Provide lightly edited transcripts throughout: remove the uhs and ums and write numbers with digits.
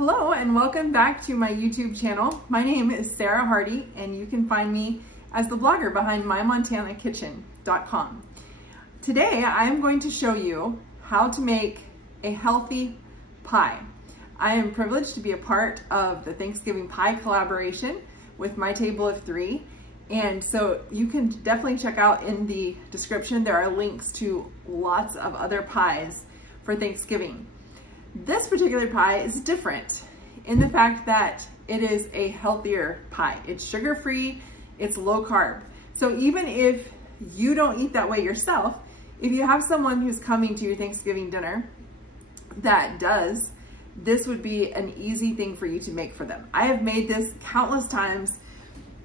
Hello and welcome back to my YouTube channel. My name is Sarah Hardy and you can find me as the blogger behind mymontanakitchen.com. Today I'm going to show you how to make a healthy pie. I am privileged to be a part of the Thanksgiving pie collaboration with My Table of Three, and so you can definitely check out in the description. There are links to lots of other pies for Thanksgiving. This particular pie is different in the fact that it is a healthier pie. It's sugar-free, it's low carb. So even if you don't eat that way yourself, if you have someone who's coming to your Thanksgiving dinner that does, this would be an easy thing for you to make for them. I have made this countless times.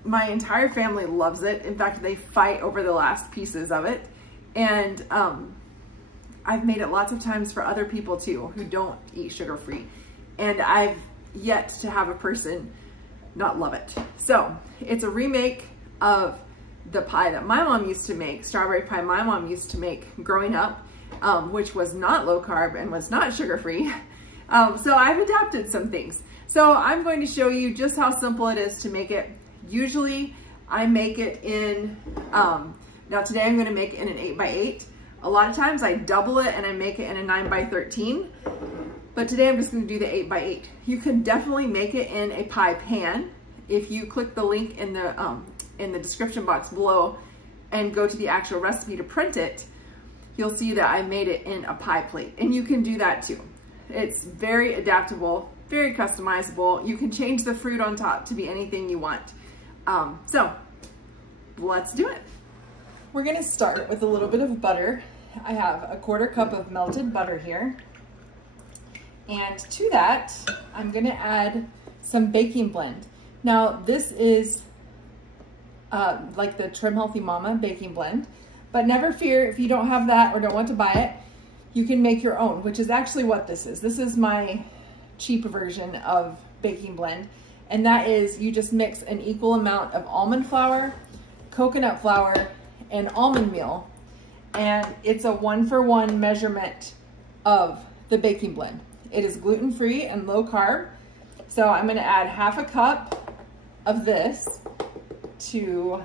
My entire family loves it. In fact, they fight over the last pieces of it. And I've made it lots of times for other people too who don't eat sugar-free. And I've yet to have a person not love it. So it's a remake of the pie that my mom used to make, strawberry pie my mom used to make growing up, which was not low carb and was not sugar-free. So I've adapted some things. So I'm going to show you just how simple it is to make it. Usually I make it in, now today I'm going to make it in an 8x8. A lot of times I double it and I make it in a 9x13, but today I'm just going to do the 8x8. You can definitely make it in a pie pan. If you click the link in the description box below and go to the actual recipe to print it, you'll see that I made it in a pie plate, and you can do that too. It's very adaptable, very customizable. You can change the fruit on top to be anything you want. So let's do it. We're gonna start with a little bit of butter. I have a 1/4 cup of melted butter here. And to that, I'm gonna add some baking blend. Now this is like the Trim Healthy Mama baking blend, but never fear if you don't have that or don't want to buy it, you can make your own, which is actually what this is. This is my cheap version of baking blend. And that is, you just mix an equal amount of almond flour, coconut flour, and almond meal, and it's a 1-for-1 measurement of the baking blend. It is gluten-free and low carb, so I'm going to add 1/2 cup of this to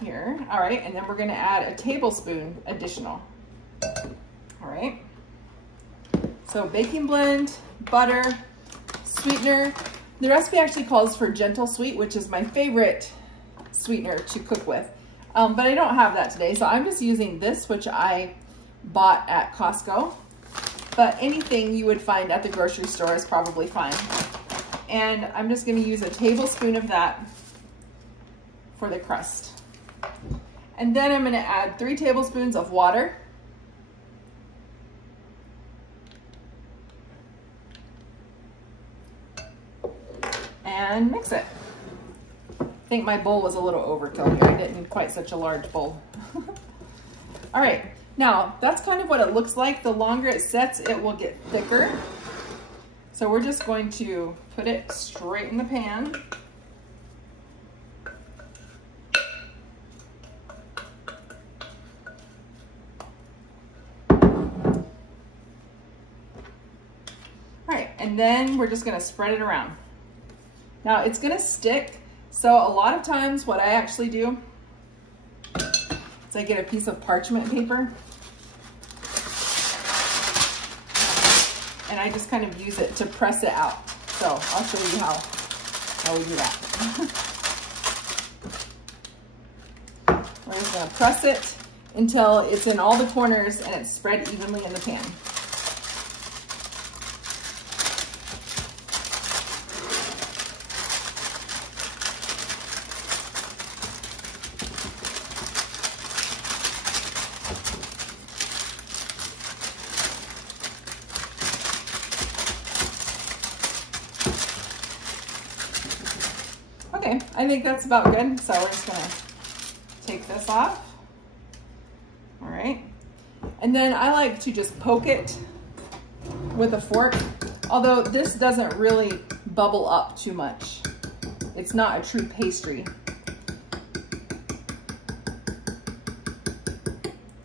here. All right, and then we're going to add a tablespoon additional. All right, so baking blend, butter, sweetener. The recipe actually calls for gentle sweet, which is my favorite sweetener to cook with, but I don't have that today, so I'm just using this, which I bought at Costco, but anything you would find at the grocery store is probably fine. And I'm just going to use a tablespoon of that for the crust, and then I'm going to add 3 tablespoons of water, and mix it. I think my bowl was a little overkill here. I didn't need quite such a large bowl. All right, now that's kind of what it looks like. The longer it sets, it will get thicker. So we're just going to put it straight in the pan. All right, and then we're just gonna spread it around. Now it's gonna stick. So a lot of times what I actually do is I get a piece of parchment paper and I just kind of use it to press it out. So I'll show you how we do that. We're just gonna press it until it's in all the corners and it's spread evenly in the pan. Okay, I think that's about good. So we're just gonna take this off. All right. And then I like to just poke it with a fork, although this doesn't really bubble up too much. It's not a true pastry.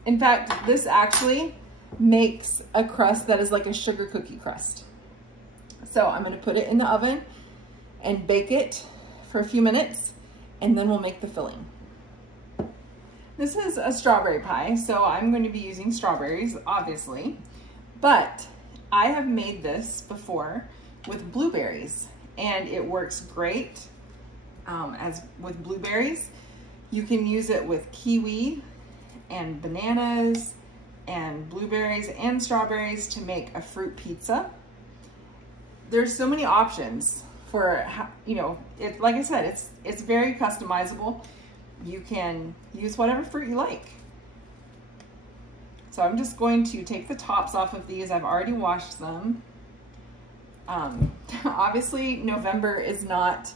In fact, this actually makes a crust that is like a sugar cookie crust. So I'm gonna put it in the oven and bake it for a few minutes, and then we'll make the filling. This is a strawberry pie, so I'm going to be using strawberries, obviously, but I have made this before with blueberries, and it works great as with blueberries. You can use it with kiwi and bananas and blueberries and strawberries to make a fruit pizza. There's so many options for, you know, like I said, it's very customizable. You can use whatever fruit you like. So I'm just going to take the tops off of these. I've already washed them. Obviously, November is not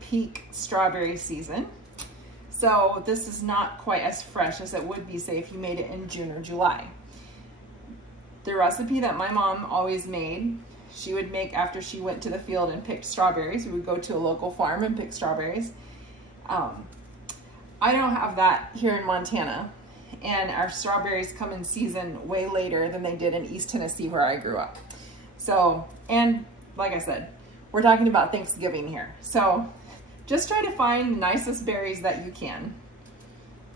peak strawberry season, so this is not quite as fresh as it would be, say, if you made it in June or July. The recipe that my mom always made, she would make after she went to the field and picked strawberries. We would go to a local farm and pick strawberries. I don't have that here in Montana, and our strawberries come in season way later than they did in East Tennessee where I grew up. So, and like I said, we're talking about Thanksgiving here. So just try to find the nicest berries that you can,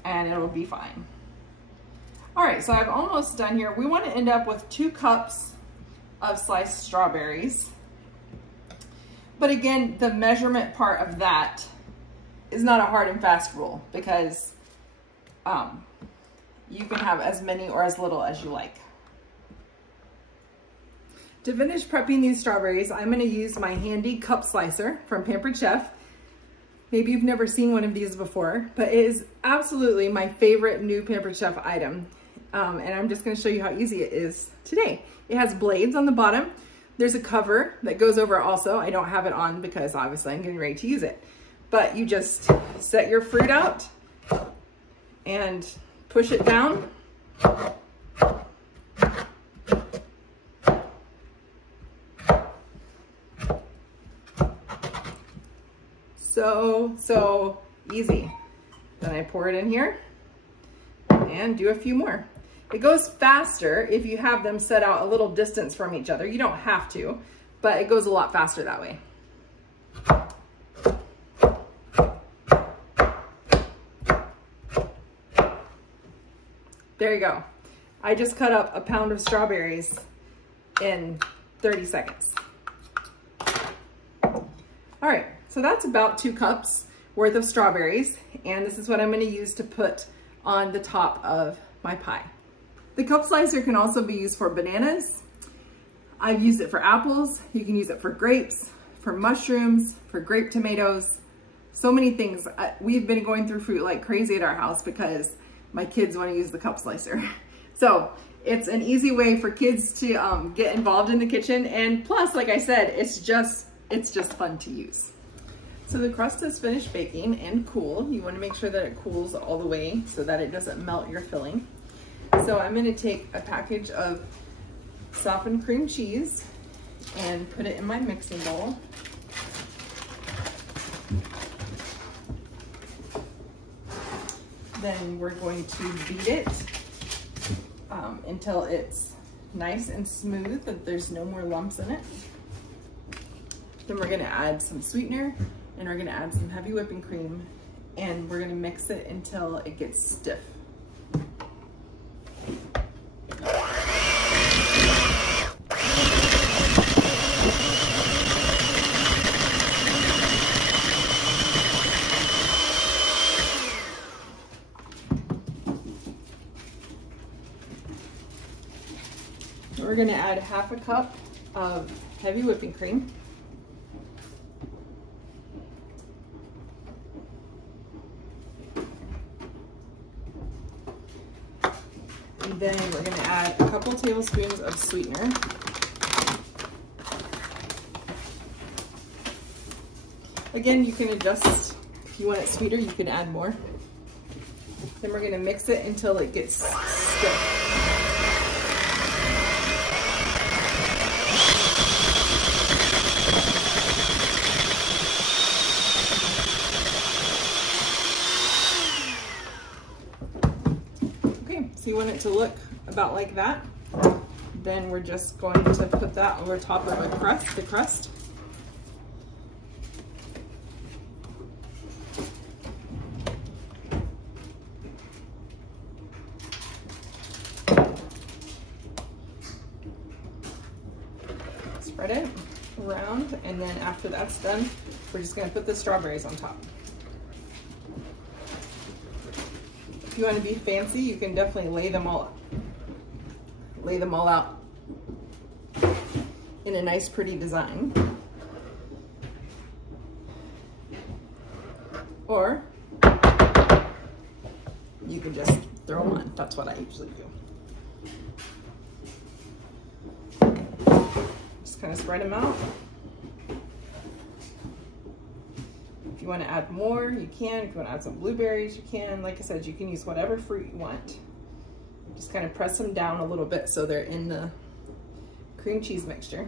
and it'll be fine. All right, so I've almost done here. We want to end up with 2 cups of sliced strawberries. But again, the measurement part of that is not a hard and fast rule, because you can have as many or as little as you like. To finish prepping these strawberries, I'm going to use my handy cup slicer from Pampered Chef. Maybe you've never seen one of these before, but it is absolutely my favorite new Pampered Chef item. And I'm just going to show you how easy it is today. It has blades on the bottom. There's a cover that goes over also. I don't have it on because obviously I'm getting ready to use it. But you just set your fruit out and push it down. So easy. Then I pour it in here and do a few more. It goes faster if you have them set out a little distance from each other. You don't have to, but it goes a lot faster that way. There you go. I just cut up a pound of strawberries in 30 seconds. All right, so that's about 2 cups worth of strawberries, and this is what I'm going to use to put on the top of my pie. The cup slicer can also be used for bananas. I've used it for apples. You can use it for grapes, for mushrooms, for grape tomatoes, so many things. We've been going through fruit like crazy at our house because my kids want to use the cup slicer. So it's an easy way for kids to get involved in the kitchen, and plus, like I said, it's just fun to use. So the crust is finished baking and cool. You want to make sure that it cools all the way so that it doesn't melt your filling. So I'm going to take a package of softened cream cheese and put it in my mixing bowl. Then we're going to beat it until it's nice and smooth, that there's no more lumps in it. Then we're gonna add some sweetener, and we're gonna add some heavy whipping cream, and we're gonna mix it until it gets stiff. We're gonna add 1/2 cup of heavy whipping cream. And then we're gonna add a couple tablespoons of sweetener. Again, you can adjust. If you want it sweeter, you can add more. Then we're gonna mix it until it gets stiff. So you want it to look about like that. then we're just going to put that over top of the crust. Spread it around, and then after that's done, we're just gonna put the strawberries on top. If you want to be fancy, you can definitely lay them all out in a nice pretty design. Or you can just throw them on. That's what I usually do. Just kind of spread them out. If you want to add more, you can. If you want to add some blueberries, you can. Like I said, you can use whatever fruit you want. Just kind of press them down a little bit so they're in the cream cheese mixture.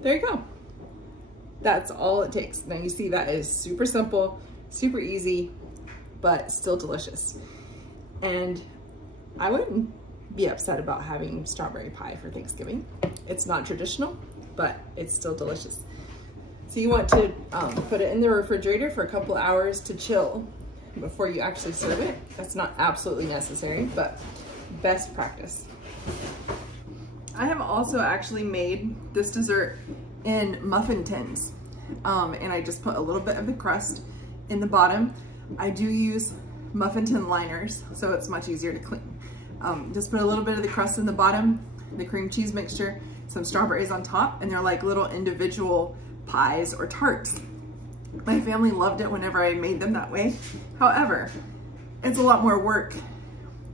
There you go. That's all it takes. Now you see that is super simple, super easy, but still delicious. And I wouldn't be upset about having strawberry pie for Thanksgiving. It's not traditional, but it's still delicious. So you want to put it in the refrigerator for a couple hours to chill before you actually serve it. That's not absolutely necessary, but best practice. I have also actually made this dessert in muffin tins, and I just put a little bit of the crust in the bottom. I do use muffin tin liners, so it's much easier to clean. Just put a little bit of the crust in the bottom, the cream cheese mixture, some strawberries on top, and they're like little individual pies or tarts. My family loved it whenever I made them that way. However, it's a lot more work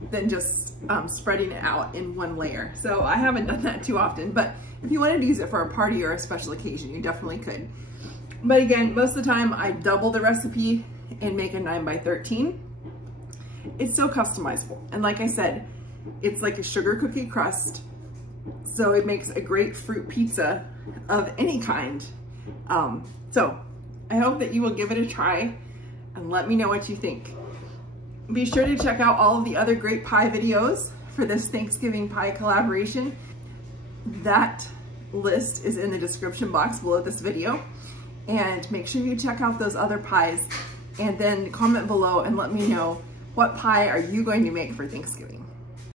than just spreading it out in one layer. So I haven't done that too often, but if you wanted to use it for a party or a special occasion, you definitely could. But again, most of the time I double the recipe and make a 9 by 13. It's so customizable. And like I said, it's like a sugar cookie crust. So it makes a great fruit pizza of any kind. So I hope that you will give it a try and let me know what you think. Be sure to check out all of the other great pie videos for this Thanksgiving pie collaboration. That list is in the description box below this video. And make sure you check out those other pies and then comment below and let me know what pie are you going to make for Thanksgiving.